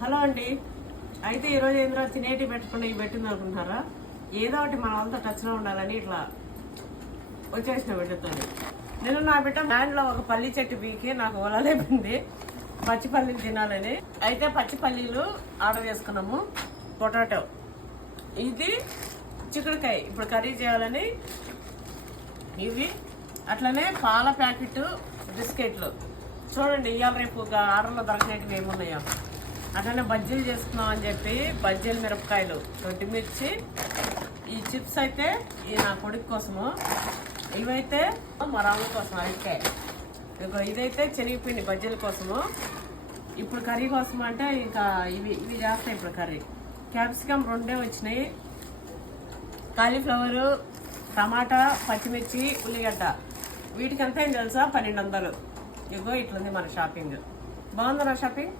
Hello అండి. అయితే ఈరోజు ఏంద్రా తినేటి పెట్టకుండా ఇవి పెట్టింది అనుకుంటున్నారా? ఏదో ఒకటి మన వాళ్ళతో టచ్లో ఉండాలని ఇట్లా వచ్చేసిన బిడ్డతోని. నేను నా బిడ్డ హ్యాండ్లో ఒక పల్లి చెట్టు పీకి నాకు ఒలలేపింది పచ్చి పల్లీలు తినాలని. అయితే పచ్చి పల్లీలు ఆర్డర్ చేసుకున్నాము. పొటాటో, ఇది చిక్కుడుకాయ ఇప్పుడు కర్రీ చేయాలని, ఇవి అట్లనే పాల ప్యాకెట్, బిస్కెట్లు. చూడండి ఇవాళ రేపు ఆర్డర్లో దొరకనేటివి ఏమున్నాయో. అట్లనే బజ్జీలు చేసుకున్నాం అని చెప్పి బజ్జీలు, మిరపకాయలు, మిర్చి, ఈ చిప్స్ అయితే ఈ నా కొడుకు కోసము, ఇవైతే మా రాము కోసం అరటికాయ, ఇదైతే శనగపిండి బజ్జీల కోసము. ఇప్పుడు కర్రీ కోసం అంటే ఇంకా ఇవి చేస్తాయి ఇప్పుడు కర్రీ. క్యాప్సికమ్ 2 వచ్చినాయి, కాలీఫ్లవరు, టమాటా, పచ్చిమిర్చి, ఉల్లిగడ్డ. వీటికి ఎంత ఏం తెలుసా? 1200. ఇగో ఇట్లుంది మన షాపింగ్. బాగుందా నా షాపింగ్?